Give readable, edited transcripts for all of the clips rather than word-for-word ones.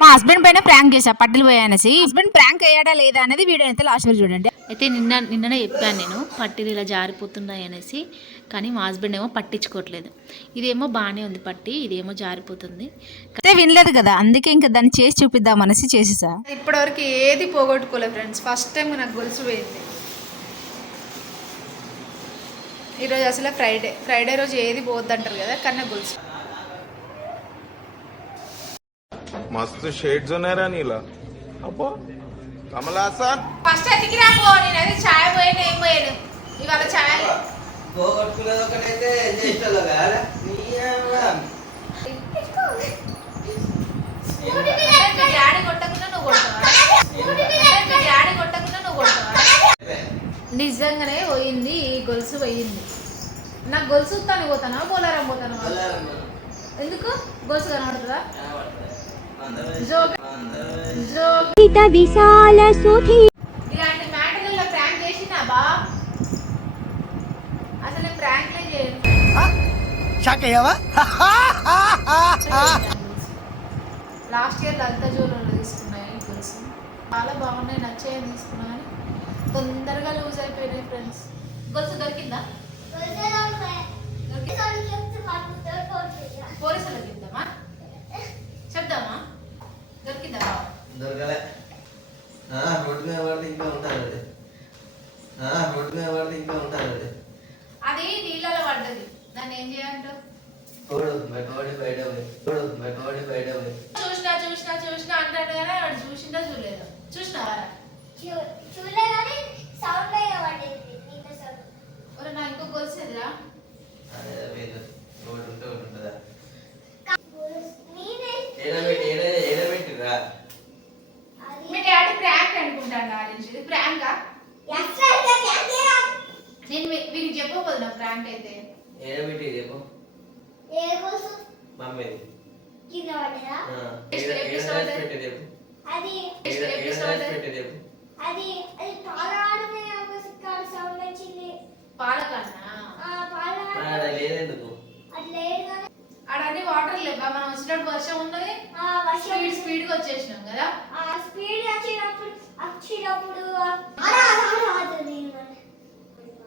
మా హస్బెండ్ పైన ప్రాంక్ చేసా పట్టులు పోయానేసి. హస్బెండ్ ప్రాంక్ అయ్యాడా లేదా అనేది వీడియో అయితే లాస్ట్ వరకు చూడండి. అయితే నిన్ననే చెప్పాను నేను పట్టీలు ఇలా జారిపోతున్నాయి అనేసి, కానీ మా హస్బెండ్ ఏమో పట్టించుకోవట్లేదు. ఇదేమో బాగానే ఉంది పట్టి, ఇదేమో జారిపోతుంది. అయితే వినలేదు కదా, అందుకే ఇంకా దాన్ని చేసి చూపిద్దాం అనేసి చేసేసా. ఇప్పటివరకు ఏది పోగొట్టుకోలేదు ఫ్రెండ్స్, ఫస్ట్ టైం నాకు గొలుసు పోయింది. ఈరోజు అసలు ఫ్రైడే రోజు ఏది పోద్దంటారు కదా, కన్నా గొలుసు. मस्त शेड्स ఉన్నాయరా నీలా అబ్బో కమలాసన్ ఫస్ట్ అతికి రాపో నేను అది చాయ్ పోయిన ఏం పోయాను ఇవాళ చాయ్ పోగొట్టుకునేది ఒకటైతే చేస్తాలో కదా డాడీ కొట్టకుండా నువ్వు కొడతావా నిజంగానే పోయింది, ఈ గొలుసు పోయింది. నాకు గొలుసు తాను పోతానా పోలారం పోతాను? ఎందుకు గొలుసు కనబడుతుందా? ఇలాంటి మ్యాటర్లలో ప్రాంక్ చేసినా బా అసలు ప్రాంక్లే చేయను. లాస్ట్ ఇయర్ లలిత జ్యువెలరీలో తీసుకున్నాయి గొలుసు, చాలా బాగున్నాయి, నచ్చాయని తీసుకున్నా కానీ తొందరగా లూజ్ అయిపోయినాయి ఫ్రెండ్స్. గొలుసు దొరికిందా? పోలీసులకు ఇద్దామా, చెప్దామా? దొరికిందా? దొరకలే. రోడ్డు మీద పడితే ఇంకా ఉంటారు, రోడ్డు మీద పడితే ఇంకా ఉంటారు. అది నీళ్ళలో పడ్డది, దాన్ని ఏం చేయాలంటావు? చూసినా చూసినా చూసినా అంటాడు కానీ వాడు చూసిందా చూడలేదు? చూసినావా? నా ఇంకో గొలుసేదిరా మీ డాడీ ప్రాంక్ అనుకుంటాను. ఆరెంజ్ ప్రాంకా? నేను వీరికి చెప్పబోదు నా ప్రాంక్ అయితే. ఆడన్నీ వాటర్ లేవా? మనం వచ్చినప్పుడు వర్షం ఉన్నది, స్పీడ్ గా వచ్చేసినాం కదా.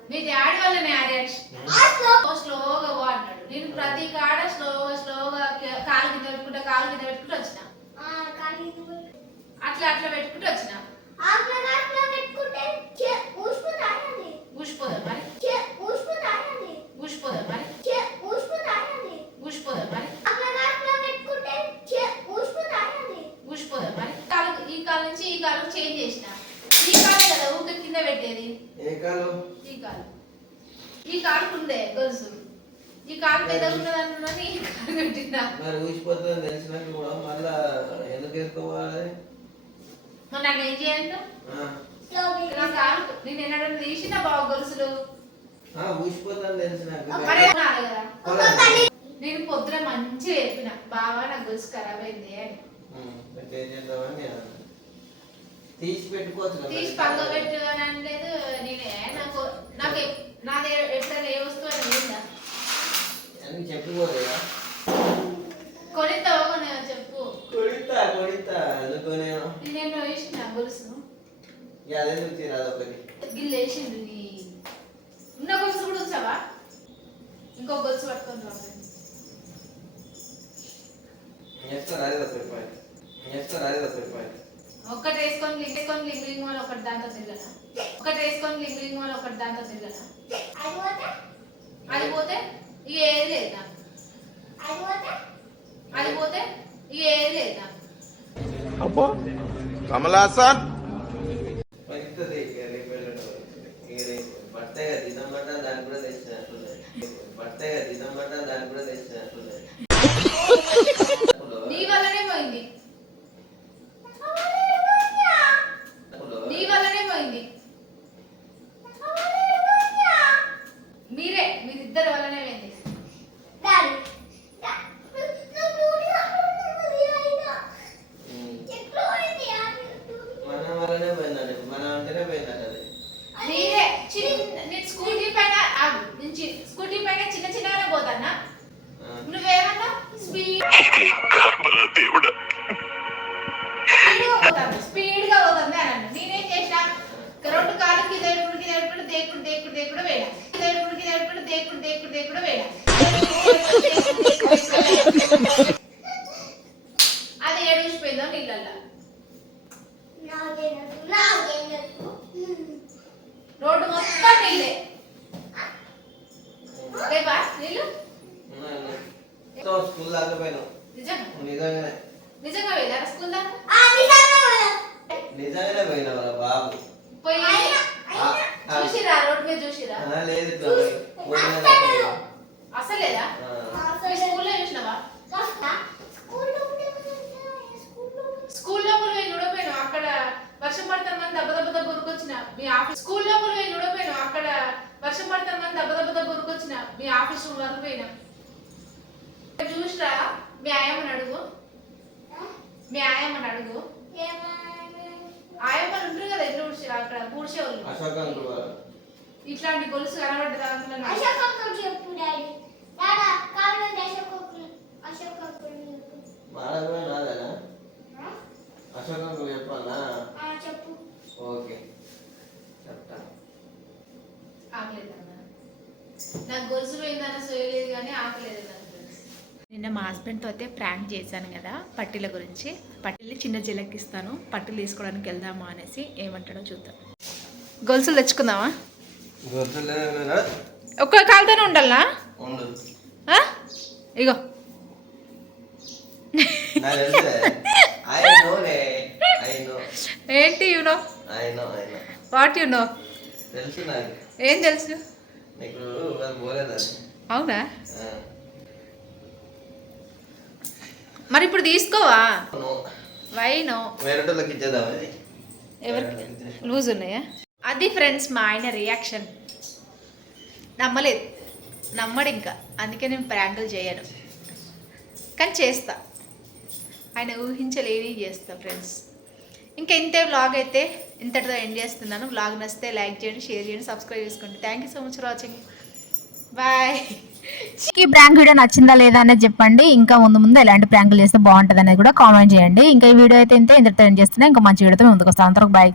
మీ డాడీ వల్లనే స్లోగా వాడినాడు. నేను ప్రతి కాడ స్లోగా కాలు కింద పెట్టుకుంటూ వచ్చిన, అట్లా పెట్టుకుంటూ వచ్చిన. ఊసిపోదా మరి? ఈ కాలు నుంచి ఈ కాలు చేంజ్ చేసిన. ఈ కాలే కదా ఊక కింద పెట్టేది. ఈ కాలు ఉండే గొలుసు, ఈ కాలు పెద్ద ఉన్నదని ఈ కాలు పెట్టినా. నన్ను ఏం చేయాలి? నా కాలు నేను ఎన్నడన్నా తీసిన బాగా గొలుసులు నేను పొద్దున మంచిగా చెప్పిన, బావా నా గొలుసు ఖరాబ్ అయింది అని. తీసి పెట్టుకోవచ్చు, తీసి పక్క పెట్టు అని అనలేదు. నేనే నాకు నా దగ్గర ఎట్లా ఏ వస్తువు అని లేదా చెప్పిపోదా? కొనిస్తావా? కొనే చెప్పు. కొడితా నేను వేసిన గొలుసు గిల్లు వేసిండు. నీ ఉన్న గొలుసు కూడా వచ్చావా? ఇంకో గొలుసు పట్టుకొని రావాలి. ఒక్కటి వేసుకొని లింగ్ వాళ్ళు ఒకటి దాంతో తిరగనా? అది పోతే ఇక ఏది లేదు నాకు. అబ్బో కమలాసన్ నీ వల్లనే పోయింది. మీరిద్దరు వల్లనే పోయింది. స్కూటీ పైన చిన్న చిన్నగానే పోతానా నువ్వేమన్నా స్పీడ్ స్పీడ్ గా పోతుంది అన్న నేనేం చేసిన రెండు కాళ్ళకి దేకుడు వేయాలి అది ఏడుసిపోయిందో నీళ్ళల్లో రోడ్డు మొత్తం నీళ్ళే లేవా నీళ్ళు స్కూల్ దాకా పోయినావు నిజంగానే నిజంగా వెళ్ళారా స్కూల్ దాకా నిజంగానే పోయినావు బాబు పోయి చూసిరా రోడ్డు మీద చూసిరా లేదు అసలేదా స్కూల్లో చూసినావా స్కూల్లో పోయి చూడపోయినావు అక్కడ వర్షం పడతామని దెబ్బ ఉరుకొచ్చిన మీ ఆఫీస్ స్కూల్లో పోయి చూడపోయినావు అక్కడ వర్షం పడతామని దెబ్బ ఉరుకొచ్చిన మీ ఆఫీస్ వరకు పోయినా చూసిరా మీ ఆయమ్మని అడుగు ఆయమ్మని ఉంటారు కదా ఎట్లా ఊడ్చిరా అక్కడ పూడ్చేవాళ్ళు ఇట్లాంటి గొలుసు కనబడ్డదా అశోక్ చెప్పాలా ఓకే చెప్తా ఆకలేదన్నా నాకు గొలుసు పోయిందన్న సోయలేదు కానీ ఆకలేదు నాకు నిన్న మా హస్బెండ్తో అయితే ప్రాంక్ చేశాను కదా పట్టీల గురించి పట్టీలు చిన్న జిలకిస్తాను పట్టీలు తీసుకోవడానికి వెళ్దామా అనేసి ఏమంటాడో చూద్దాం గొలుసులు తెచ్చుకుందామా ఒక్క కాలుతోనే ఉండాలా ఇగో ఏంటి you know what you know ఏం తెలుసు అవునా మరి ఇప్పుడు తీసుకోవా వై నో ఎవరికి లూజ్ ఉన్నాయా అది ఫ్రెండ్స్ మా ఆయన రియాక్షన్ నమ్మలేదు నమ్మడు ఇంకా అందుకే నేను ప్రాంకులు చేయను కానీ చేస్తా ఆయన ఊహించలేని చేస్తా ఫ్రెండ్స్ ఇంకా ఇంతే వ్లాగ్ అయితే ఇంతటితో ఎండ్ చేస్తున్నాను వ్లాగ్ నచ్చితే లైక్ చేయండి షేర్ చేయండి సబ్స్క్రైబ్ చేసుకోండి thank you so much for watching bye ఈ ప్రాంక్ వీడియో నచ్చిందా లేదా అనేది చెప్పండి ఇంకా ముందు ఎలాంటి ప్రాంకులు చేస్తే బాగుంటుంది అనేది కూడా కామెంట్ చేయండి ఇంకా ఈ వీడియో అయితే ఇంతటితో ఎండ్ చేస్తున్నా ఇంకా మంచి వీడియోతో ముందుకు వస్తాను అంతవరకు బాయ్